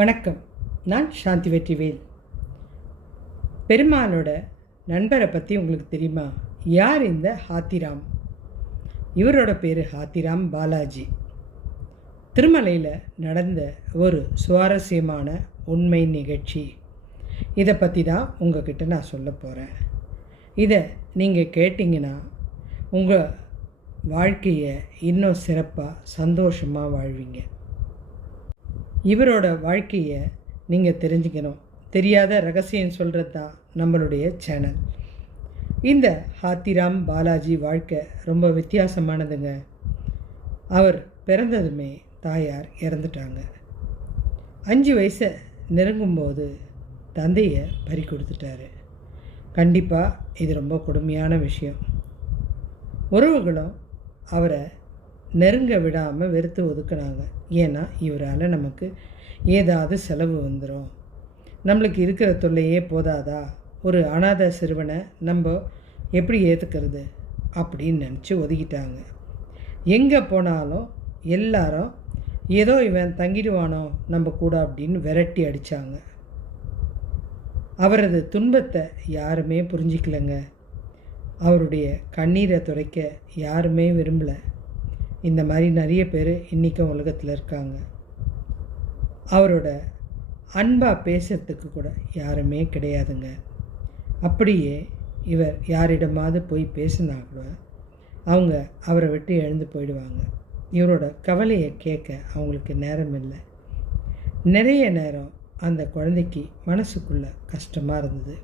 வணக்கம். நான் சாந்தி வெற்றிவேல். பெருமாளோட நண்பரை பற்றி உங்களுக்கு தெரியுமா? யார் இந்த ஹாத்திராம்? இவரோட பேர் ஹாத்திராம் பாலாஜி. திருமலையில் நடந்த ஒரு சுவாரஸ்யமான உண்மை நிகழ்ச்சி. இதை பற்றி தான் உங்ககிட்ட நான் சொல்ல போகிறேன். இதை நீங்கள் கேட்டிங்கன்னா உங்கள் வாழ்க்கையை இன்னும் சிறப்பாக சந்தோஷமாக வாழ்வீங்க. இவரோட வாழ்க்கையை நீங்கள் தெரிஞ்சுக்கணும். தெரியாத ரகசியம் சொல்கிறது தான் நம்மளுடைய சேனல். இந்த ஹாத்திராம் பாலாஜி வாழ்க்கை ரொம்ப வித்தியாசமானதுங்க. அவர் பிறந்ததுமே தாயார் இறந்துட்டாங்க. 5 வயசை நெருங்கும்போது தந்தையை பறி கொடுத்துட்டாரு. கண்டிப்பாக இது ரொம்ப கொடுமையான விஷயம். உறவுகளும் அவரை நெருங்க விடாமல் வெறுத்து ஒதுக்குனாங்க. ஏன்னா இவரால் நமக்கு ஏதாவது செலவு வந்துடும், நம்மளுக்கு இருக்கிற தொல்லையே போதாதா, ஒரு அனாதை சிறுவனை நம்ம எப்படி ஏற்றுக்கிறது அப்படின்னு நினச்சி ஒதுக்கிட்டாங்க. எங்கே போனாலும் எல்லாரும் ஏதோ இவன் தங்கிடுவானோ நம்ம கூட அப்படின்னு விரட்டி அடித்தாங்க. அவரது துன்பத்தை யாருமே புரிஞ்சிக்கலைங்க. அவருடைய கண்ணீரை துடைக்க யாருமே விரும்பலை. இந்த மாதிரி நிறைய பேர் இன்றைக்கும் உலகத்தில் இருக்காங்க. அவரோட அன்பாக பேசுறதுக்கு கூட யாருமே கிடையாதுங்க. அப்படியே இவர் யாரிடமாவது போய் பேசினா கூட அவங்க அவரை விட்டு எழுந்து போயிடுவாங்க. இவரோட கவலையை கேட்க அவங்களுக்கு நேரம் இல்லை. நிறைய நேரம் அந்த குழந்தைக்கு மனசுக்குள்ளே கஷ்டமாக இருந்தது.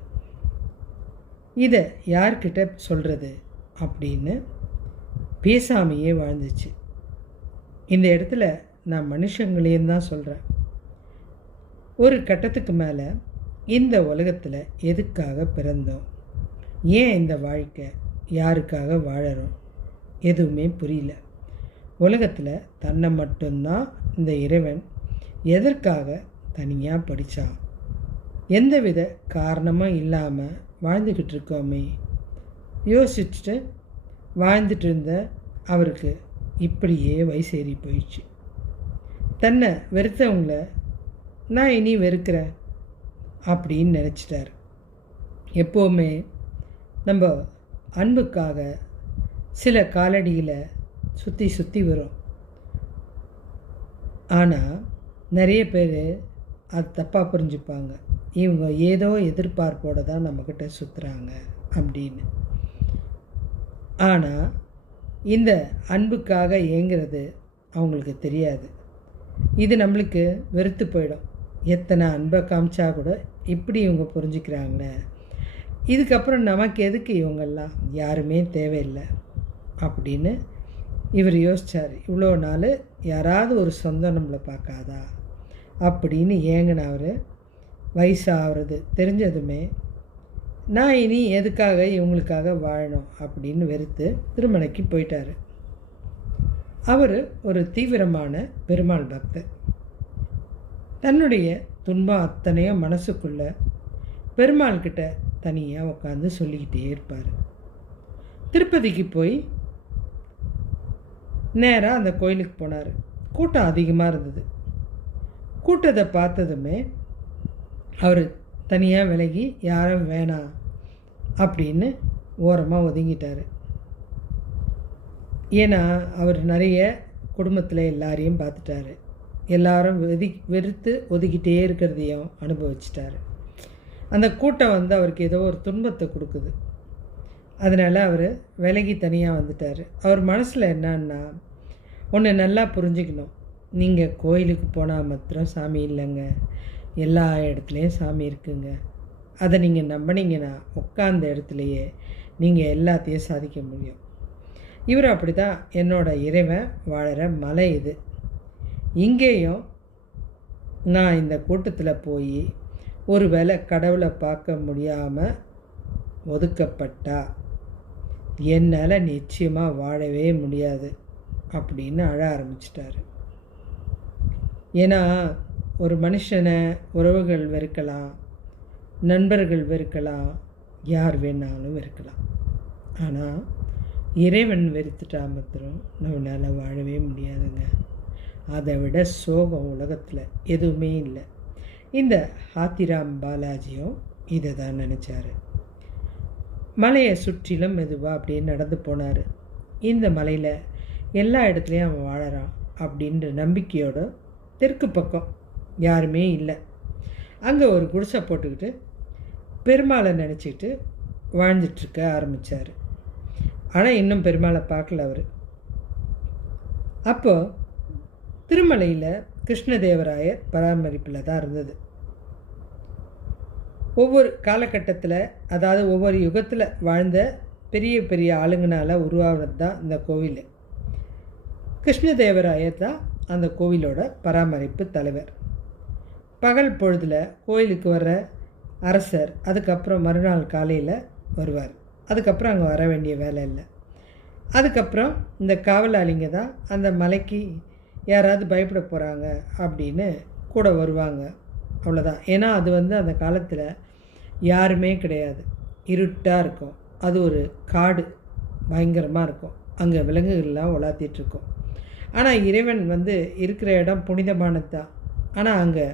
இதை யார்கிட்ட சொல்கிறது அப்படின்னு பேசாமையே வாழ்ந்துச்சு. இந்த இடத்துல நான் மனுஷங்களையும் தான் சொல்கிறேன். ஒரு கட்டத்துக்கு மேலே இந்த உலகத்தில் எதுக்காக பிறந்தோம், ஏன் இந்த வாழ்க்கை, யாருக்காக வாழறோம், எதுவுமே புரியல. உலகத்தில் தன்னை மட்டும்தான் இந்த இறைவன் எதற்காக தனியாக படித்தான், எந்தவித காரணமும் இல்லாமல் வாழ்ந்துக்கிட்டு இருக்கோமே. யோசிச்சுட்டு வாழ்ந்துட்டு இருந்த அவருக்கு இப்படியே வயசேறி போயிடுச்சு. தன்னை வெறுத்தவங்கள நான் இனி வெறுக்கிறேன் அப்படின்னு நினச்சிட்டார். எப்போவுமே நம்ம அன்புக்காக சில காலடியில் சுற்றி சுற்றி வரும். ஆனால் நிறைய பேர் அது தப்பாக புரிஞ்சுப்பாங்க. இவங்க ஏதோ எதிர்பார்ப்போடு தான் நம்மக்கிட்ட சுற்றுறாங்க அப்படின்னு. ஆனால் இந்த அன்புக்காக ஏங்குறது அவங்களுக்கு தெரியாது. இது நம்மளுக்கு வெறுத்து போயிடும். எத்தனை அன்பை காமிச்சா கூட இப்படி இவங்க புரிஞ்சுக்கிறாங்களே, இதுக்கப்புறம் நமக்கு எதுக்கு இவங்கெல்லாம், யாருமே தேவையில்லை அப்படின்னு இவர் யோசித்தார். இவ்வளோ நாள் யாராவது ஒரு சொந்தம் நம்மளை பார்க்காதா அப்படின்னு ஏங்கினவர் வயசாகிறது தெரிஞ்சதுமே நான் இனி எதுக்காக இவங்களுக்காக வாழணும் அப்படின்னு வெறுத்து திருமலைக்கு போயிட்டார். அவர் ஒரு தீவிரமான பெருமாள் பக்தர். தன்னுடைய துன்பம் அத்தனையும் மனசுக்குள்ளே பெருமாள்கிட்ட தனியாக உட்காந்து சொல்லிக்கிட்டே இருப்பார். திருப்பதிக்கு போய் நேராக அந்த கோயிலுக்கு போனார். கூட்டம் அதிகமாக இருந்தது. கூட்டத்தை பார்த்ததுமே அவர் தனியாக விலகி யாரும் வேணாம் அப்படின்னு ஓரமாக ஒதுங்கிட்டார். ஏன்னா அவர் நிறைய குடும்பத்தில் எல்லாரையும் பார்த்துட்டாரு. எல்லாரும் வெறுத்து ஒதுக்கிட்டே இருக்கிறதையும் அனுபவிச்சிட்டார். அந்த கூட்டம் அவருக்கு ஏதோ ஒரு துன்பத்தை கொடுக்குது. அதனால் அவர் விலகி தனியாக வந்துட்டார். அவர் மனசில் என்னன்னா, ஒன்று நல்லா புரிஞ்சுக்கணும். நீங்கள் கோயிலுக்கு போனால் மாத்திரம் சாமி இல்லைங்க, எல்லா இடத்துலையும் சாமி இருக்குங்க. அதை நீங்கள் நம்பினீங்கன்னா உட்கார்ந்த இடத்துலையே நீங்கள் எல்லாத்தையும் சாதிக்க முடியும். இவர் அப்படி தான், என்னோட இறைவன் வாழற மலை இது, இங்கேயும் நான் இந்த கூட்டத்தில் போய் ஒரு வேளை கடவுளை பார்க்க முடியாமல் ஒதுக்கப்பட்டா என்னால் நிச்சயமாக வாழவே முடியாது அப்படின்னு அழ ஆரம்பிச்சிட்டாரு. ஏன்னா ஒரு மனுஷனை உறவுகள் வெறுக்கலாம், நண்பர்கள் வெறுக்கலாம், யார் வேணாலும் வெறுக்கலாம். ஆனால் இறைவன் வெறுத்துட்டா மாத்திரம் நம்மளால் வாழவே முடியாதுங்க. அதை விட சோகம் உலகத்தில் எதுவுமே இல்லை. இந்த ஹாத்திராம் பாலாஜியும் இதை தான் நினச்சார். மலையை சுற்றிலும் மெதுவாக அப்படியே நடந்து போனார். இந்த மலையில் எல்லா இடத்துலையும் அவன் வாழறான் அப்படின்ற நம்பிக்கையோட தெற்கு பக்கம் யாருமே இல்லை. அங்கே ஒரு குடிசை போட்டுக்கிட்டு பெருமாளை நினச்சிக்கிட்டு வாழ்ந்துட்டுருக்க ஆரம்பித்தார். ஆனால் இன்னும் பெருமாளை பார்க்கல அவர். அப்போது திருமலையில் கிருஷ்ணதேவராயர் பராமரிப்பில் தான் இருந்தது. ஒவ்வொரு காலகட்டத்தில், அதாவது ஒவ்வொரு யுகத்தில் வாழ்ந்த பெரிய பெரிய ஆளுங்களால் உருவாகிறது தான் இந்த கோவில். கிருஷ்ணதேவராயர் தான் அந்த கோவிலோட பராமரிப்பு தலைவர். பகல் பொழுதில் கோயிலுக்கு வர்ற அரசர் அதுக்கப்புறம் மறுநாள் காலையில் வருவார். அதுக்கப்புறம் அங்கே வர வேண்டிய வேலை இல்லை. அதுக்கப்புறம் இந்த காவலாளிங்க தான் அந்த மலைக்கு யாராவது பயப்பட போகிறாங்க அப்படின்னு கூட வருவாங்க. அவ்வளோதான். ஏன்னா அது அந்த காலத்தில் யாருமே கிடையாது, இருட்டாக இருக்கும். அது ஒரு காடு, பயங்கரமாக இருக்கும். அங்கே விலங்குகள்லாம் உலாத்திட்டுருக்கும். ஆனால் இறைவன் இருக்கிற இடம் புனிதமானது தான். ஆனால் அங்கே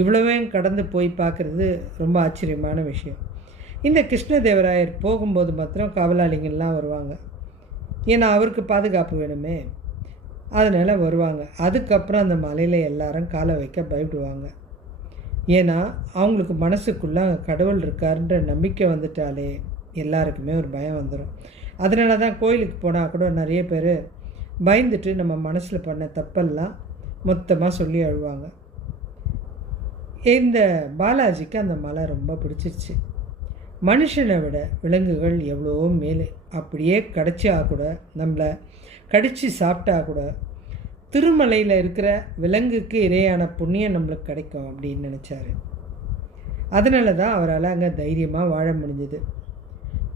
இவ்வளவே கடந்து போய் பார்க்குறது ரொம்ப ஆச்சரியமான விஷயம். இந்த கிருஷ்ணதேவராயர் போகும்போது மாத்திரம் காவலாளிங்கள்லாம் வருவாங்க. ஏன்னா அவருக்கு பாதுகாப்பு வேணுமே, அதனால் வருவாங்க. அதுக்கப்புறம் அந்த மலையில் எல்லாரும் காலை வைக்க பயப்படுவாங்க. ஏன்னா அவங்களுக்கு மனசுக்குள்ளே அங்கே கடவுள் இருக்காருன்ற நம்பிக்கை வந்துட்டாலே எல்லாருக்குமே ஒரு பயம் வந்துடும். அதனால தான் கோயிலுக்கு போனால் கூட நிறைய பேர் பயந்துட்டு நம்ம மனசில் பண்ண தப்பெல்லாம் மொத்தமாக சொல்லி அழுவாங்க. இந்த பாலாஜிக்கு அந்த மலை ரொம்ப பிடிச்சிருச்சு. மனுஷனை விட விலங்குகள் எவ்வளவோ மேலே. அப்படியே கடிச்சா கூட, நம்மளை கடித்து சாப்பிட்டா கூட திருமலையில் இருக்கிற விலங்குக்கு இரையான புண்ணியம் நம்மளுக்கு கிடைக்கும் அப்படின்னு நினச்சாரு. அதனால தான் அவரால் அங்கே தைரியமாக வாழ முடிஞ்சுது.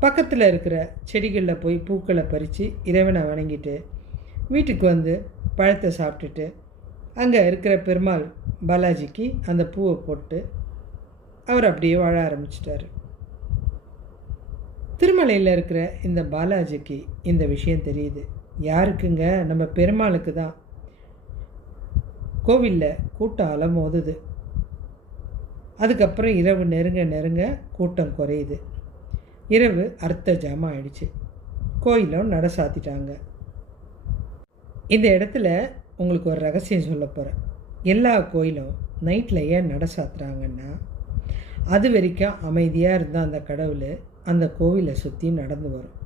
பக்கத்தில் இருக்கிற செடிகளில் போய் பூக்களை பறித்து இறைவனை வணங்கிட்டு வீட்டுக்கு பழத்தை சாப்பிட்டுட்டு அங்கே இருக்கிற பெருமாள் பாலாஜிக்கு அந்த பூவை போட்டு அவர் அப்படியே வாழ ஆரம்பிச்சிட்டார். திருமலையில் இருக்கிற இந்த பாலாஜிக்கு இந்த விஷயம் தெரியுது. யாருக்குங்க? நம்ம பெருமாளுக்கு தான். கோவிலில் கூட்டம் அலமோதுது. அதுக்கப்புறம் இரவு நெருங்க நெருங்க கூட்டம் குறையுது. இரவு அர்த்த ஜாமம் ஆயிடுச்சு. கோயிலும் நட சாத்திட்டாங்க. இந்த இடத்துல உங்களுக்கு ஒரு ரகசியம் சொல்ல போகிறேன். எல்லா கோயிலும் நைட்டில் ஏன் நட சாத்துறாங்கன்னா, அது வரைக்கும் அமைதியாக இருந்தால் அந்த கடவுள் அந்த கோவிலை சுற்றி நடந்து வரும்.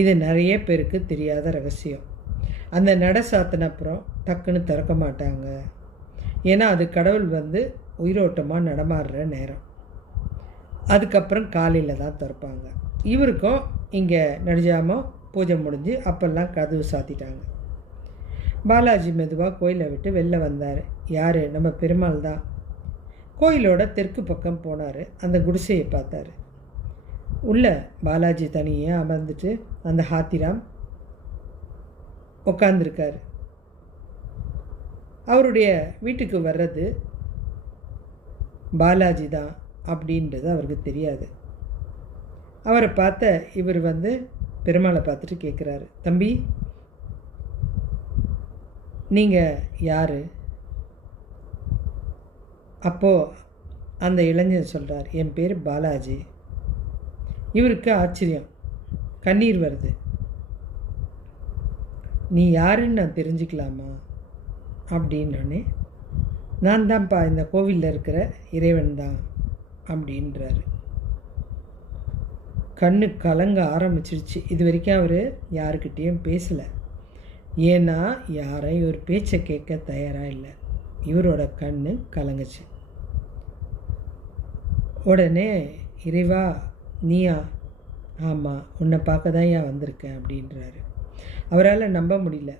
இது நிறைய பேருக்கு தெரியாத ரகசியம். அந்த நட சாத்தினப்புறம் டக்குன்னு திறக்க மாட்டாங்க. ஏன்னா அது கடவுள் உயிரோட்டமாக நடமாடுற நேரம். அதுக்கப்புறம் காலையில் தான் திறப்பாங்க. இவருக்கும் இங்கே நடுஜாமம் பூஜை முடிஞ்சு அப்போல்லாம் கதவு சாத்திட்டாங்க. பாலாஜி மெதுவாக கோயிலை விட்டு வெளில வந்தார். யார்? நம்ம பெருமாள் தான். கோயிலோட தெற்கு பக்கம் போனார். அந்த குடிசையை பார்த்தார். உள்ள பாலாஜி தனியே அமர்ந்துட்டு அந்த ஹாத்திராம் உட்காந்துருக்கார். அவருடைய வீட்டுக்கு வர்றது பாலாஜி தான் அப்படின்றது அவருக்கு தெரியாது. அவரை பார்த்த இவர் பெருமாளை பார்த்துட்டு கேட்குறாரு, தம்பி நீங்கள் யார்? அப்போது அந்த இளைஞர் சொல்கிறார், என் பேர் பாலாஜி. இவருக்கு ஆச்சரியம், கண்ணீர் வருது. நீ யாருன்னு நான் தெரிஞ்சுக்கலாமா அப்படின்னோடனே, நான் தான்ப்பா இந்த கோவிலில் இருக்கிற இறைவன் தான் அப்படின்றாரு. கண்ணு கலங்க ஆரம்பிச்சிருச்சு. இது வரைக்கும் அவர் யாருக்கிட்டேயும் பேசலை. ஏன்னா யாரும் இவர் பேச்சை கேட்க தயாராக இல்லை. இவரோட கண்ணு கலங்குச்சு. உடனே, இறைவா நீயா? ஆமாம், உன்னை பார்க்க தான் ஏன் வந்திருக்கேன் அப்படின்றாரு. அவரால் நம்ப முடியல.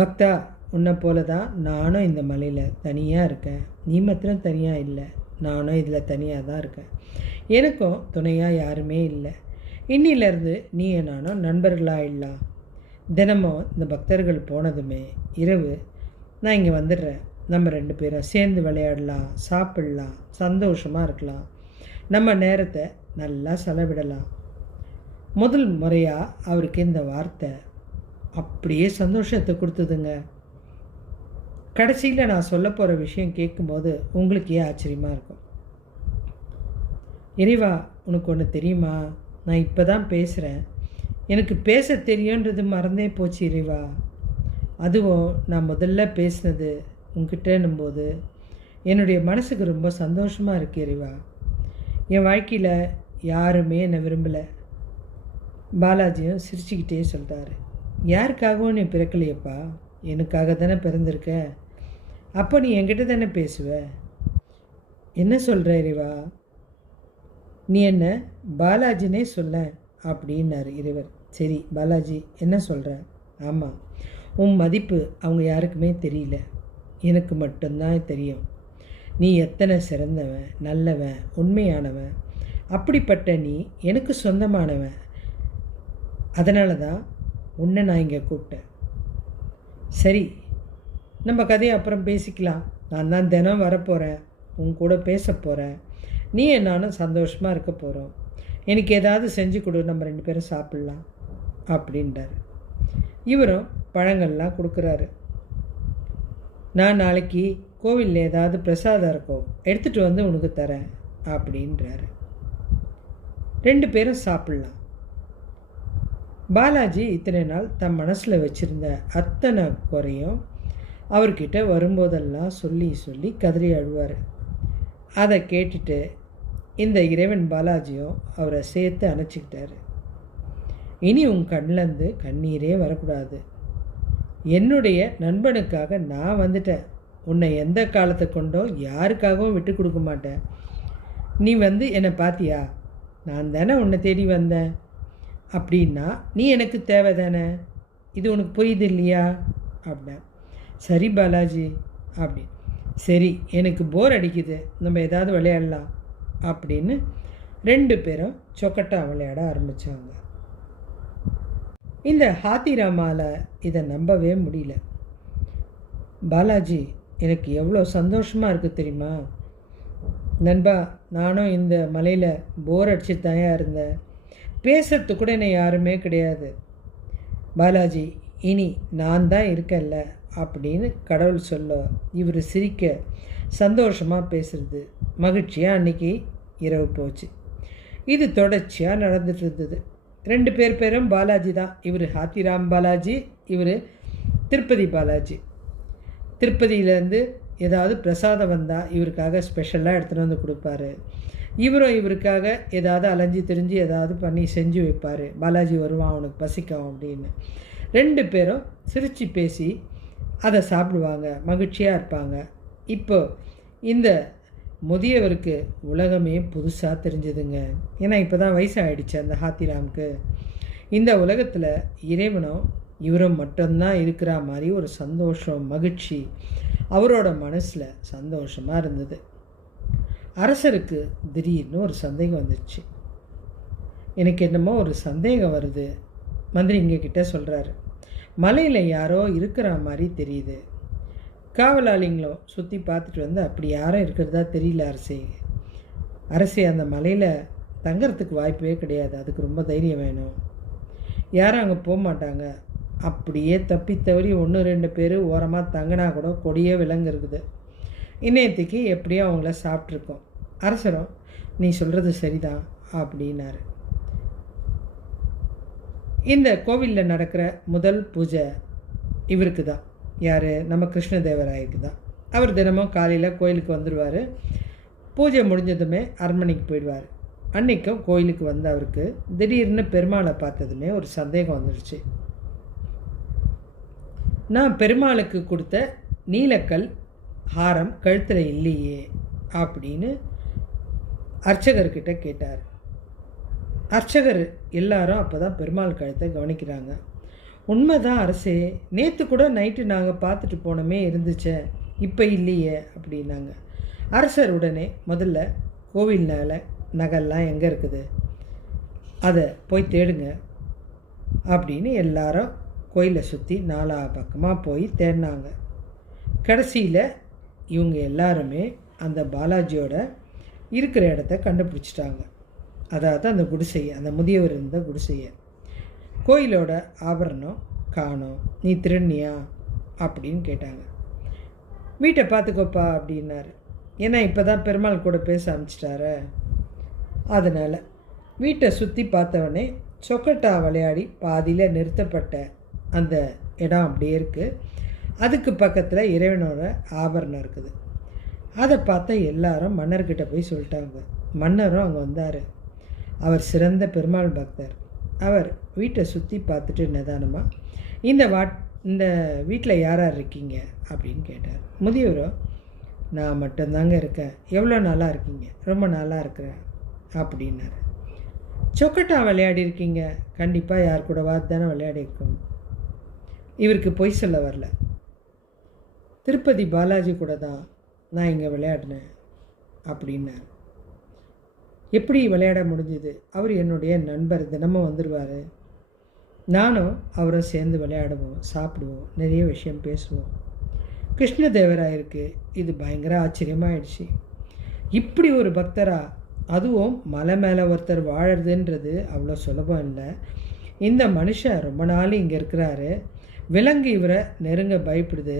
பக்தா, உன்னை போல தான் நானும் இந்த மலையில் தனியாக இருக்கேன். நீ மாத்திரம் தனியாக இல்லை, நானும் இதில் தனியாக தான் இருக்கேன். எனக்கும் துணையாக யாருமே இல்லை. இன்னிலேருந்து நீ நானும் நண்பர்களாகிடலாம். தினமும் இந்த பக்தர்கள் போனதுமே இரவு நான் இங்கே வந்துடுறேன். நம்ம 2 பேரும் சேர்ந்து விளையாடலாம், சாப்பிடலாம், சந்தோஷமாக இருக்கலாம், நம்ம நேரத்தை நல்லா செலவிடலாம். முதல் முறையாக அவருக்கு இந்த வார்த்தை அப்படியே சந்தோஷத்தை கொடுத்ததுங்க. கடைசியில் நான் சொல்ல போகிற விஷயம் கேட்கும்போது உங்களுக்கே ஆச்சரியமாக இருக்கும். இறைவா, உனக்கு ஒன்று தெரியுமா? நான் இப்போ தான் பேசுகிறேன். எனக்கு பேச தெரியுன்றது மறந்தே போச்சு இறைவா. அதுவும் நான் முதல்ல பேசினது உங்ககிட்டன்னும்போது என்னுடைய மனசுக்கு ரொம்ப சந்தோஷமாக இருக்குது இறைவா. என் வாழ்க்கையில் யாருமே என்னை விரும்பலை. பாலாஜியும் சிரிச்சுக்கிட்டே சொல்கிறாரு. யாருக்காகவும் நீ பிறக்கலையப்பா, எனக்காக தானே பிறந்திருக்க. அப்போ நீ என்கிட்ட தானே பேசுவ. என்ன சொல்கிற இறைவா? நீ என்ன பாலாஜினே சொல்ல அப்படின்னாரு இறைவர். சரி பாலாஜி, என்ன சொல்கிற? ஆமாம், உன் மதிப்பு அவங்க யாருக்குமே தெரியல, எனக்கு மட்டும்தான் தெரியும். நீ எத்தனை சிறந்தவன், நல்லவன், உண்மையானவன். அப்படிப்பட்ட நீ எனக்கு சொந்தமானவன். அதனால தான் உன்னை நான் இங்கே கூப்பிட்டேன். சரி, நம்ம கதையை அப்புறம் பேசிக்கலாம். நான் தான் தினம் வரப்போகிறேன், உன் கூட பேச போகிறேன். நீ நானும் சந்தோஷமாக இருக்க போகிறோம். எனக்கு ஏதாவது செஞ்சு கொடு, நம்ம 2 பேரும் சாப்பிட்லாம் அப்படின்றாரு. இவரும் பழங்கள்லாம் கொடுக்குறாரு. நான் நாளைக்கு கோவிலில் ஏதாவது பிரசாதம் இருக்கும், எடுத்துகிட்டு வந்து உனக்கு தரேன் அப்படின்றாரு. 2 பேரும் சாப்பிட்லாம். பாலாஜி இத்தனை நாள் தன் மனசில் வச்சுருந்த அத்தனை குறையும் அவர்கிட்ட வரும்போதெல்லாம் சொல்லி சொல்லி கதறி அழுவார். அதை கேட்டுட்டு இந்த இறைவன் பாலாஜியும் அவரை சேர்த்து அணைச்சிக்கிட்டாரு. இனி உன் கண்ணிலேருந்து கண்ணீரே வரக்கூடாது. என்னுடைய நண்பனுக்காக நான் வந்துட்டேன். உன்னை எந்த காலத்தை கொண்டோ யாருக்காகவும் விட்டு கொடுக்க மாட்டேன். நீ வந்து என்னை பார்த்தியா? நான் தானே உன்னை தேடி வந்தேன். அப்படின்னா நீ எனக்கு தேவை தானே. இது உனக்கு புரியுது இல்லையா? அப்படின்னா சரி பாலாஜி அப்படி. சரி, எனக்கு போர் அடிக்குது, நம்ம ஏதாவது விளையாடலாம் அப்படின்னு 2 பேரும் சொக்கட்டா விளையாட ஆரம்பித்தாங்க. இந்த ஹாத்திராமால் இதை நம்பவே முடியல. பாலாஜி, எனக்கு எவ்வளோ சந்தோஷமாக இருக்குது தெரியுமா? நண்பா, நானும் இந்த மலையில் போர் அடிச்சு தயா இருந்தேன். பேசுறதுக்கு கூட என்னை யாருமே கிடையாது. பாலாஜி, இனி நான் தான் இருக்கேன்ல அப்படின்னு கடவுள் சொல்ல இவர் சிரிக்க சந்தோஷமாக பேசுகிறது மகிழ்ச்சியாக அன்றைக்கி இரவு போச்சு. இது தொடர்ச்சியாக நடந்துட்டு இருந்தது. 2 பேரும் பாலாஜி தான். இவர் ஹாத்திராம் பாலாஜி, இவர் திருப்பதி பாலாஜி. திருப்பதியிலேருந்து ஏதாவது பிரசாதம் வந்தால் இவருக்காக ஸ்பெஷலாக எடுத்துகிட்டு வந்து கொடுப்பாரு. இவரும் இவருக்காக ஏதாவது அலைஞ்சி திரிஞ்சு ஏதாவது பண்ணி செஞ்சு வைப்பார். பாலாஜி வருவான், அவனுக்கு பசிக்கும் அப்படின்னு. 2 பேரும் சிரித்து பேசி அதை சாப்பிடுவாங்க, மகிழ்ச்சியாக இருப்பாங்க. இப்போ இந்த முதியவருக்கு உலகமே புதுசாக தெரிஞ்சுதுங்க. ஏன்னா இப்போ தான் வயசாகிடுச்சு அந்த ஹாத்திராமுக்கு. இந்த உலகத்தில் இறைவனும் இவரும் மட்டும்தான் இருக்கிற மாதிரி ஒரு சந்தோஷம், மகிழ்ச்சி அவரோட மனசில் சந்தோஷமாக இருந்தது. அரசருக்கு திடீர்னு ஒரு சந்தேகம் வந்துடுச்சு. எனக்கு என்னமோ ஒரு சந்தேகம் வருது. மந்திரி கிட்ட சொல்கிறாரு. மலையில் யாரோ இருக்கிற மாதிரி தெரியுது. காவலாளிங்களும் சுற்றி பார்த்துட்டு வந்து அப்படி யாரும் இருக்கிறதா தெரியல அரசே, அந்த மலையில் தங்கறதுக்கு வாய்ப்பே கிடையாது. அதுக்கு ரொம்ப தைரியம் வேணும். யாரும் அங்கே போக மாட்டாங்க. அப்படியே தப்பி தவறி 1-2 பேர் ஓரமாக தங்கினா கூட கொடியே விலங்கு இருக்குது. இன்னையத்துக்கு எப்படியோ அவங்கள சாப்பிட்ருக்கோம். அரசரும் நீ சொல்கிறது சரிதான் அப்படின்னாரு. இந்த கோவிலில் நடக்கிற முதல் பூஜை இவருக்கு தான். யார்? நம்ம கிருஷ்ணதேவராயருக்கு தான். அவர் தினமும் காலையில் கோயிலுக்கு வந்துடுவார். பூஜை முடிஞ்சதுமே அரண்மனைக்கு போயிடுவார். அன்றைக்கும் கோயிலுக்கு வந்த அவருக்கு திடீர்னு பெருமாளை பார்த்ததுமே ஒரு சந்தேகம் வந்துடுச்சு. நான் பெருமாளுக்கு கொடுத்த நீலக்கல் ஹாரம் கழுத்தில் இல்லையே அப்படின்னு அர்ச்சகர்கிட்ட கேட்டார். அர்ச்சகர் எல்லாரும் அப்போ தான் பெருமாள் கழுத்தை கவனிக்கிறாங்க. உண்மைதான் அரசே, நேற்று கூட நைட்டு நாங்கள் பார்த்துட்டு போனோமே இருந்துச்சே, இப்போ இல்லையே அப்படின்னாங்க. அரசர் உடனே முதல்ல கோவில் நகைலாம் எங்கே இருக்குது அதை போய் தேடுங்க அப்படின்னு எல்லாரும் கோயிலை சுற்றி 4 பக்கமாக போய் தேடினாங்க. கடைசியில் இவங்க எல்லாருமே அந்த பாலாஜியோட இருக்கிற இடத்த கண்டுபிடிச்சிட்டாங்க. அதாவது அந்த குடிசையை, அந்த முதியவர் இருந்த குடிசையை. கோயிலோட ஆபரணம் காணோம், நீ திருநியா அப்படின்னு கேட்டாங்க. வீட்டை பார்த்துக்கோப்பா அப்படின்னாரு. ஏன்னா இப்போ தான் பெருமாள் கூட பேச ஆரம்பிச்சிட்டாரு. அதனால் வீட்டை சுற்றி பார்த்தவொடனே சொக்கட்டா விளையாடி பாதியில் நிறுத்தப்பட்ட அந்த இடம் அப்படியே இருக்குது. அதுக்கு பக்கத்தில் இறைவனோட ஆபரணம் இருக்குது. அதை பார்த்தா எல்லாரும் மன்னர்கிட்ட போய் சொல்லிட்டாங்க. மன்னரும் அங்கே வந்தார். அவர் சிறந்த பெருமாள் பக்தர். அவர் வீட்டை சுற்றி பார்த்துட்டு நிதானமாக இந்த வீட்டில் யார் யார் இருக்கீங்க அப்படின்னு கேட்டார். முதியவரோ, நான் மட்டும்தாங்க இருக்கேன். எவ்வளோ நாளாக இருக்கீங்க? ரொம்ப நாளாக இருக்கிறேன் அப்படின்னாரு. சொக்கட்டா விளையாடி இருக்கீங்க, கண்டிப்பாக யார் கூடவா தானே விளையாடி இருக்கோம். இவருக்கு பொய் சொல்ல வரல. திருப்பதி பாலாஜி கூட தான் நான் இங்கே விளையாடினேன் அப்படின்னார். எப்படி விளையாட முடிஞ்சுது? அவர் என்னுடைய நண்பர், தினமும் வந்துடுவார். நானும் அவரும் சேர்ந்து விளையாடுவோம், சாப்பிடுவோம், நிறைய விஷயம் பேசுவோம். கிருஷ்ணதேவராயருக்கு இது பயங்கர ஆச்சரியமாயிடுச்சு. இப்படி ஒரு பக்தரா, அதுவும் மலை மேலே ஒருத்தர் வாழறதுன்றது அவ்வளோ சுலபம் இல்லை. இந்த மனுஷன் ரொம்ப நாள் இங்கே இருக்கிறாரு. விலங்கு இவரை நெருங்க பயப்படுது.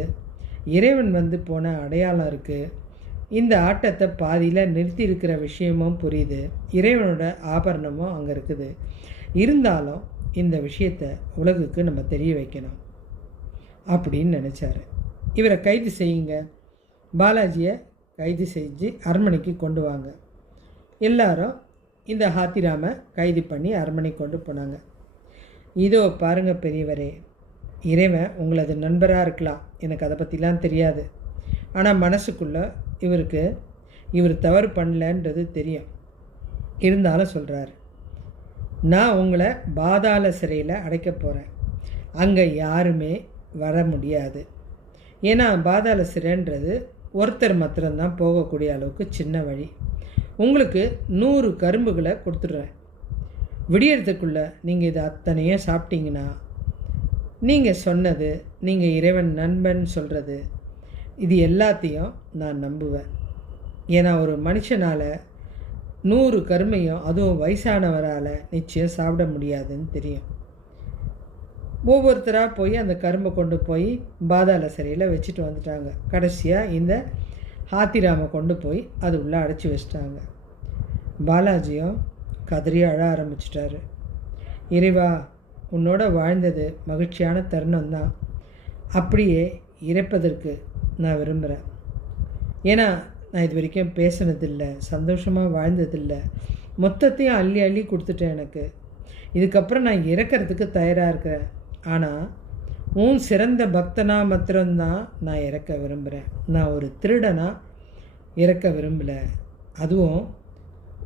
இறைவன் வந்து போன அடையாளம் இருக்குது. இந்த ஆட்டத்தை பாதியில் நிறுத்தி இருக்கிற விஷயமும் புரியுது. இறைவனோட ஆபரணமும் அங்கே இருக்குது. இருந்தாலும் இந்த விஷயத்தை உலகுக்கு நம்ம தெரிய வைக்கணும் அப்படின்னு நினச்சாரு. இவரை கைது செய்யுங்க, பாலாஜியை கைது செஞ்சு அரண்மனைக்கு கொண்டு வாங்க. எல்லாரும் இந்த ஹாத்திராமை கைது பண்ணி அரண்மனை கொண்டு போனாங்க. இதோ பாருங்கள் பெரியவரே, இறைவன் உங்களது நண்பராக இருக்கலாம், எனக்கு அதை பற்றிலாம் தெரியாது. ஆனால் மனசுக்குள்ளே இவர் தவறு பண்ணலன்றது தெரியும். இருந்தாலும் சொல்கிறாரு, நான் உங்களை பாதாள சிறையில் அடைக்க போகிறேன். அங்கே யாருமே வர முடியாது. ஏன்னா பாதாள சிறைன்றது ஒருத்தர் மாத்திரம்தான் போகக்கூடிய அளவுக்கு சின்ன வழி. உங்களுக்கு 100 கரும்புகளை கொடுத்துட்றேன். விடியறதுக்குள்ளே நீங்கள் இது அத்தனையும் சாப்பிட்டீங்கன்னா, நீங்கள் சொன்னது, நீங்கள் இறைவன் நண்பன் சொல்கிறது, இது எல்லாத்தையும் நான் நம்புவேன். ஏன்னா ஒரு மனுஷனால் 100 கரும்பையும், அதுவும் வயசானவரால் நிச்சயம் சாப்பிட முடியாதுன்னு தெரியும். ஒவ்வொருத்தராக போய் அந்த கரும்பை கொண்டு போய் பாதாள சிறையில் வச்சுட்டு வந்துட்டாங்க. கடைசியாக இந்த ஹாத்திராமை கொண்டு போய் அது உள்ளே அடைச்சி வச்சிட்டாங்க. பாலாஜியும் கதறி அழ ஆரம்பிச்சிட்டாரு. இறைவா, உன்னோட வாழ்ந்தது மகிழ்ச்சியான தருணம் தான். அப்படியே இறப்பதற்கு நான் விரும்புகிறேன். ஏன்னா நான் இது வரைக்கும் பேசினதில்லை, சந்தோஷமாக வாழ்ந்ததில்லை. மொத்தத்தையும் அள்ளி அள்ளி கொடுத்துட்டேன். எனக்கு இதுக்கப்புறம் நான் இறக்கிறதுக்கு தயாராக இருக்கிறேன். ஆனால் உன் சிறந்த பக்தனாக மாத்திரம்தான் நான் இறக்க விரும்புகிறேன். நான் ஒரு திருடனாக இறக்க விரும்பலை. அதுவும்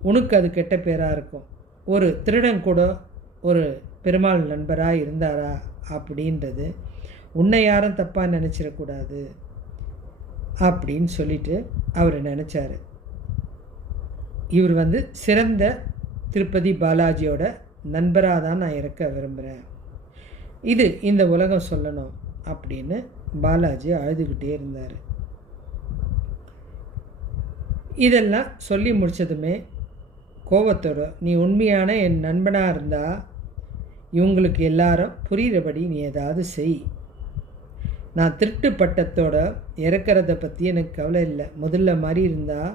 உனக்கு அது கெட்ட பேராக இருக்கும். ஒரு திருடன் கூட ஒரு பெருமாள் நண்பராக இருந்தாரா அப்படின்றது உன்னை யாரும் தப்பாக நினச்சிடக்கூடாது அப்படின்னு சொல்லிட்டு அவர் நினச்சார். இவர் சிறந்த திருப்பதி பாலாஜியோட நண்பராக தான் நான் இறக்க விரும்புகிறேன், இது இந்த உலகம் சொல்லணும் அப்படின்னு பாலாஜி அழுதுகிட்டே இருந்தார். இதெல்லாம் சொல்லி முடித்ததுமே கோபத்தோட, நீ உண்மையான என் நண்பனாக இருந்தால் இவங்களுக்கு எல்லாரும் புரிகிறபடி நீ ஏதாவது செய். நான் திருட்டு பட்டத்தோட இறக்கிறத பற்றி எனக்கு கவலை இல்லை. முதல்ல மாதிரி இருந்தால்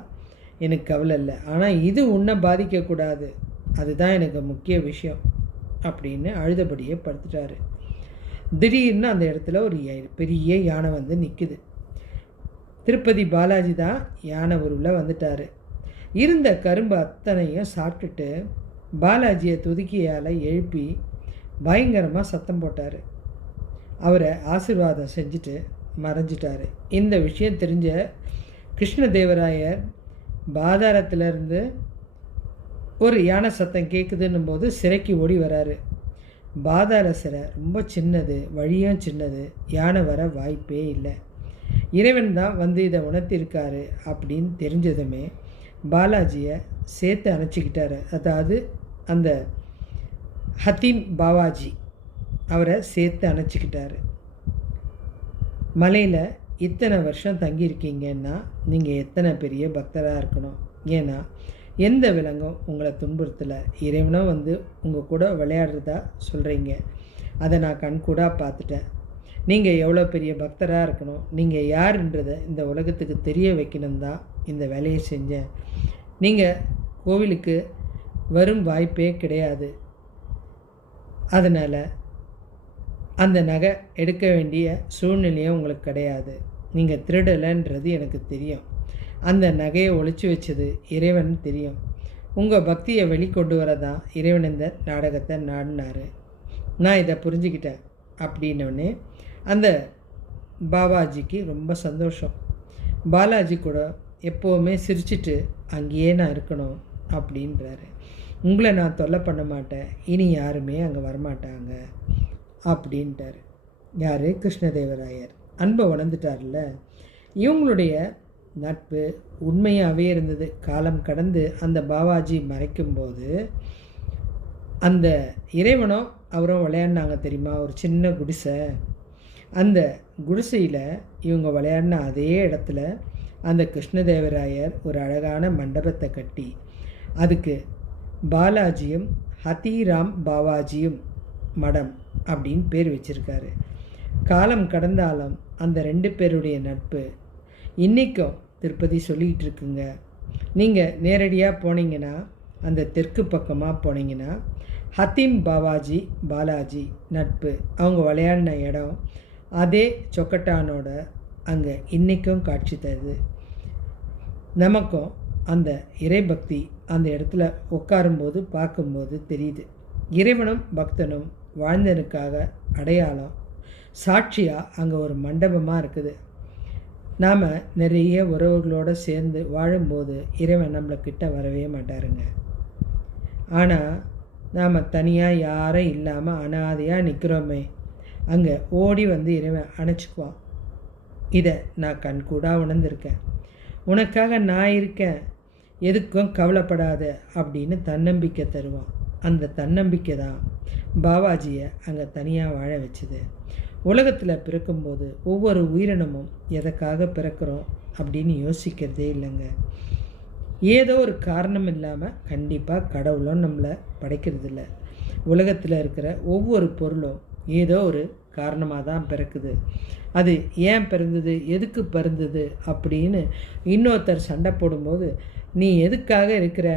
எனக்கு கவலை இல்லை. ஆனால் இது உன்னை பாதிக்கக்கூடாது, அதுதான் எனக்கு முக்கிய விஷயம் அப்படின்னு அழுதபடியே படுத்துட்டாரு. திடீர்னு அந்த இடத்துல ஒரு பெரிய யானை நிற்குது. திருப்பதி பாலாஜி தான் யானை உருவில் வந்துட்டார். இருந்த கரும்பு அத்தனையும் சாப்பிட்டுட்டு பாலாஜியை துதுக்கியால் எழுப்பி பயங்கரமாக சத்தம் போட்டார். அவரை ஆசீர்வாதம் செஞ்சுட்டு மறைஞ்சிட்டார். இந்த விஷயம் தெரிஞ்ச கிருஷ்ணதேவராயர் பாதாளத்திலேருந்து ஒரு யானை சத்தம் கேட்குதுன்னும் போது சிறைக்கு ஓடி வராரு. பாதாள சிறை ரொம்ப சின்னது, வழியும் சின்னது, யானை வர வாய்ப்பே இல்லை. இறைவன் தான் இதை உணர்த்திருக்காரு அப்படின்னு தெரிஞ்சதுமே பாலாஜியை சேர்த்து அணைச்சிக்கிட்டாரு. அதாவது அந்த ஹத்தீம் பாவாஜி அவரை சேர்த்து அணைச்சிக்கிட்டாரு. மலையில் இத்தனை வருஷம் தங்கியிருக்கீங்கன்னா நீங்கள் எத்தனை பெரிய பக்தராக இருக்கணும். ஏன்னா எந்த விலங்கும் உங்களை துன்புறுத்தலை. இறைவனும் உங்கள் கூட விளையாடுறதா சொல்கிறீங்க. அதை நான் கண்கூடாக பார்த்துட்டேன். நீங்கள் எவ்வளோ பெரிய பக்தராக இருக்கணும், நீங்கள் யாருன்றதை இந்த உலகத்துக்கு தெரிய வைக்கணும் தான் இந்த வேலையை செஞ்சேன். நீங்கள் கோவிலுக்கு வரும் வாய்ப்பே கிடையாது. அதனால் அந்த நகை எடுக்க வேண்டிய சூழ்நிலையும் உங்களுக்கு கிடையாது. நீங்கள் திருடலைன்றது எனக்கு தெரியும். அந்த நகையை ஒளிச்சு வச்சது இறைவன் தெரியும். உங்கள் பக்தியை வெளிக்கொண்டு வரதான் இறைவன் இந்த நாடகத்தை நாடினார். நான் இதை புரிஞ்சுக்கிட்டேன் அப்படின்னோடனே அந்த பாபாஜிக்கு ரொம்ப சந்தோஷம். பாலாஜி கூட எப்போவுமே சிரிச்சிட்டு அங்கேயே நான் இருக்கணும் அப்படின்றாரு. உங்களை நான் தொல்லை பண்ண மாட்டேன், இனி யாருமே அங்கே வரமாட்டாங்க அப்படின்ட்டார். யார்? கிருஷ்ணதேவராயர் அன்பை உணர்ந்துட்டார்ல. இவங்களுடைய நட்பு உண்மையாகவே இருந்தது. காலம் கடந்து அந்த பாபாஜி மறைக்கும்போது அந்த இறைவனும் அவரும் விளையாடினாங்க தெரியுமா, ஒரு சின்ன குடிசை. அந்த குடிசையில் இவங்க விளையாடின அதே இடத்துல அந்த கிருஷ்ணதேவராயர் ஒரு அழகான மண்டபத்தை கட்டி அதுக்கு பாலாஜியும் ஹதீராம் பாபாஜியும் மடம் அப்படின்னு பேர் வச்சுருக்காரு. காலம் கடந்தாலும் அந்த 2 பேருடைய நட்பு இன்றைக்கும் திருப்பதி சொல்லிகிட்டு இருக்குங்க. நீங்கள் நேரடியாக போனீங்கன்னா அந்த தெற்கு பக்கமாக போனீங்கன்னா ஹத்தீம் பாபாஜி பாலாஜி நட்பு அவங்க விளையாடின இடம் அதே சொக்கட்டானோட அங்கே இன்றைக்கும் காட்சி தருது. நமக்கும் அந்த இறைபக்தி அந்த இடத்துல உட்காரும்போது பார்க்கும்போது தெரியுது. இறைவனும் பக்தனும் வாழ்ந்தனுக்காக அடையாளம் சாட்சியாக அங்கே ஒரு மண்டபமாக இருக்குது. நாம் நிறைய உறவுகளோடு சேர்ந்து வாழும்போது இறைவன் நம்மளை வரவே மாட்டாருங்க. ஆனால் நாம் தனியாக யாரும் இல்லாமல் அனாதையாக நிற்கிறோமே, அங்கே ஓடி வந்து இறைவன் அணைச்சிக்குவான். இதை நான் கண்கூடாக உணர்ந்திருக்கேன். உனக்காக நான் இருக்கேன், எதுக்கும் கவலைப்படாத அப்படின்னு தன்னம்பிக்கை தருவான். அந்த தன்னம்பிக்கை தான் பாபாஜியை அங்கே தனியாக வாழ வச்சுது. உலகத்தில் பிறக்கும்போது ஒவ்வொரு உயிரினமும் எதற்காக பிறக்கிறோம் அப்படின்னு யோசிக்கிறதே இல்லைங்க. ஏதோ ஒரு காரணம் இல்லாமல் கண்டிப்பாக கடவுளும் நம்மளை படைக்கிறது இல்லை. உலகத்தில் இருக்கிற ஒவ்வொரு பொருளும் ஏதோ ஒரு காரணமாக தான் பிறக்குது. அது ஏன் பிறந்தது, எதுக்கு பிறந்தது அப்படின்னு இன்னொருத்தர் சண்டை போடும்போது நீ எதுக்காக இருக்கிற,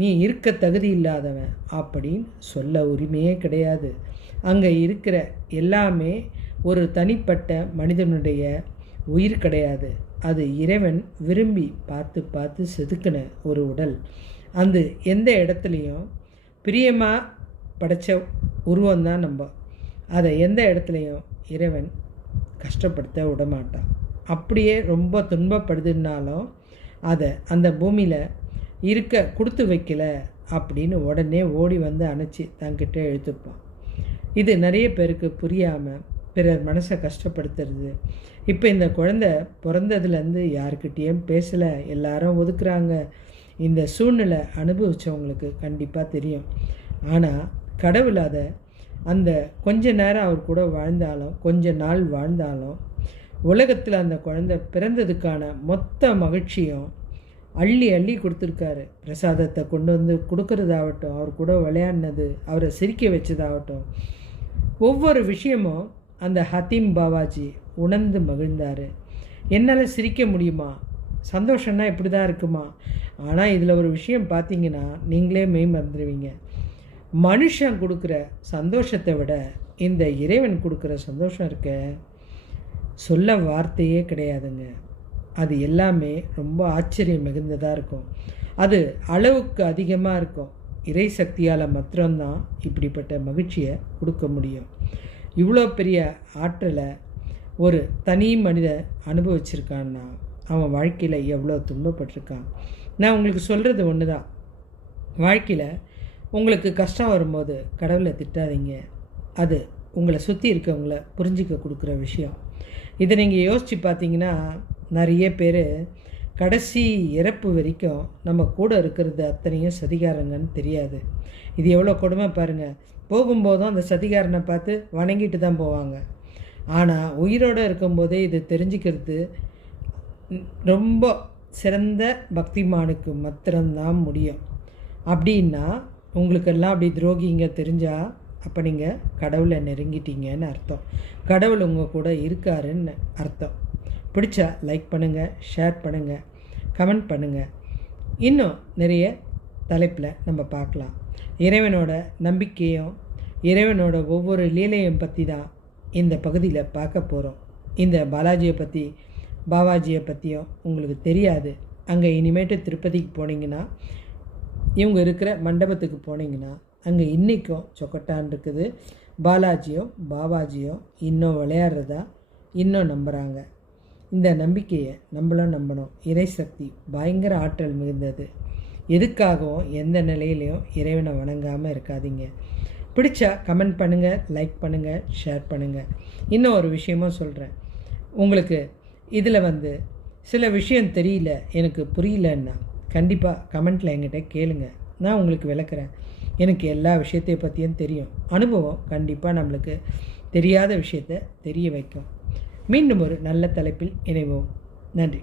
நீ இருக்க தகுதி இல்லாதவன் அப்படின்னு சொல்ல உரிமையே கிடையாது. அங்கே இருக்கிற எல்லாமே ஒரு தனிப்பட்ட மனிதனுடைய உயிர் கிடையாது. அது இறைவன் விரும்பி பார்த்து பார்த்து செதுக்கின ஒரு உடல். அந்த எந்த இடத்துலையும் பிரியமாக படைத்த உருவம் தான் நம்ம. அதை எந்த இடத்துலையும் இறைவன் கஷ்டப்படுத்த விடமாட்டான். அப்படியே ரொம்ப துன்பப்படுதுன்னாலும் அதை அந்த பூமியில் இருக்க கொடுத்து வைக்கல அப்படின்னு உடனே ஓடி வந்து அணைச்சி தங்கிட்ட எழுத்துப்பான். இது நிறைய பேருக்கு புரியாமல் பிறர் மனசை கஷ்டப்படுத்துறது. இப்போ இந்த குழந்தை பிறந்ததுலேருந்து யாருக்கிட்டேயும் பேசலை, எல்லாரும் ஒதுக்குறாங்க. இந்த சூழ்நிலை அனுபவித்தவங்களுக்கு கண்டிப்பாக தெரியும். ஆனால் கடவுள் அதை அந்த கொஞ்ச நேரம் அவர் கூட வாழ்ந்தாலும் கொஞ்ச நாள் வாழ்ந்தாலும் உலகத்தில் அந்த குழந்தை பிறந்ததுக்கான மொத்த மகிழ்ச்சியும் அள்ளி அள்ளி கொடுத்துருக்காரு. பிரசாதத்தை கொண்டு வந்து கொடுக்கறதாகட்டும், அவர் கூட விளையாடினது, அவரை சிரிக்க வச்சதாகட்டும், ஒவ்வொரு விஷயமும் அந்த ஹத்தீம் பாபாஜி உணர்ந்து மகிழ்ந்தார். என்னால் சிரிக்க முடியுமா, சந்தோஷம்னா இப்படி தான் இருக்குமா? ஆனால் இதில் ஒரு விஷயம் பார்த்தீங்கன்னா நீங்களே மெய் மறந்துடுவீங்க. மனுஷன் கொடுக்குற சந்தோஷத்தை விட இந்த இறைவன் கொடுக்குற சந்தோஷம் இருக்க சொல்ல வார்த்தையே கிடையாதுங்க. அது எல்லாமே ரொம்ப ஆச்சரியம் மிகுந்ததாக இருக்கும். அது அளவுக்கு அதிகமாக இருக்கும். இறை சக்தியால் மாத்திரம்தான் இப்படிப்பட்ட மகிழ்ச்சியை கொடுக்க முடியும். இவ்வளோ பெரிய ஆற்றலை ஒரு தனி மனிதன் அனுபவிச்சிருக்கான்னா அவன் வாழ்க்கையில் எவ்வளோ துன்பப்பட்டிருக்கான். நான் உங்களுக்கு சொல்கிறது ஒன்று தான், வாழ்க்கையில் உங்களுக்கு கஷ்டம் வரும்போது கடவுளை திட்டாதீங்க. அது உங்களை சுற்றி இருக்கவங்கள புரிஞ்சிக்க கொடுக்குற விஷயம். இதை நீங்கள் யோசித்து பார்த்தீங்கன்னா நிறைய பேர் கடைசி இறப்பு வரைக்கும் நம்ம கூட இருக்கிறது அத்தனையும் சதிகாரங்கன்னு தெரியாது. இது எவ்வளோ கொடுமை பாருங்கள். போகும்போதும் அந்த சதிகாரனை பார்த்து வணங்கிட்டு தான் போவாங்க. ஆனால் உயிரோடு இருக்கும்போதே இது தெரிஞ்சுக்கிறது ரொம்ப சிறந்த பக்திமானுக்கு மாத்திரம்தான் முடியும். அப்படின்னா உங்களுக்கெல்லாம் அப்படி துரோகிங்க தெரிஞ்சால் அப்போ நீங்கள் கடவுளை நெருங்கிட்டீங்கன்னு அர்த்தம். கடவுள் உங்கள் கூட இருக்காருன்னு அர்த்தம். பிடிச்சா லைக் பண்ணுங்கள், ஷேர் பண்ணுங்கள், கமெண்ட் பண்ணுங்கள். இன்னும் நிறைய தலைப்பில் நம்ம பார்க்கலாம். இறைவனோட நம்பிக்கையும் இறைவனோட ஒவ்வொரு லீலையும் பற்றி தான் இந்த பகுதியில் பார்க்க போகிறோம். இந்த பாலாஜியை பற்றி பாபாஜியை பற்றியும் உங்களுக்கு தெரியாது. அங்கே இனிமேட்டு திருப்பதிக்கு போனீங்கன்னா, இவங்க இருக்கிற மண்டபத்துக்கு போனீங்கன்னா, அங்கே இன்றைக்கும் சொக்கட்டான் இருக்குது. பாலாஜியும் பாபாஜியும் இன்னும் விளையாடுறதா இன்னும் நம்புகிறாங்க. இந்த நம்பிக்கையை நம்மளும் நம்பணும். இறைசக்தி பயங்கர ஆற்றல் மிகுந்தது. எதுக்காகவும் எந்த நிலையிலையும் இறைவனை வணங்காமல் இருக்காதீங்க. பிடிச்சா கமெண்ட் பண்ணுங்கள், லைக் பண்ணுங்கள், ஷேர் பண்ணுங்கள். இன்னும் ஒரு விஷயமும் சொல்கிறேன். உங்களுக்கு இதில் சில விஷயம் தெரியல, எனக்கு புரியலன்னா கண்டிப்பாக கமெண்ட்டில் என்கிட்ட கேளுங்க. நான் உங்களுக்கு விளக்குறேன். எனக்கு எல்லா விஷயத்தை பற்றியும் தெரியும். அனுபவம் கண்டிப்பாக நம்மளுக்கு தெரியாத விஷயத்தை தெரிய வைக்கும். மீண்டும் ஒரு நல்ல தலைப்பில் இணைவோம். நன்றி.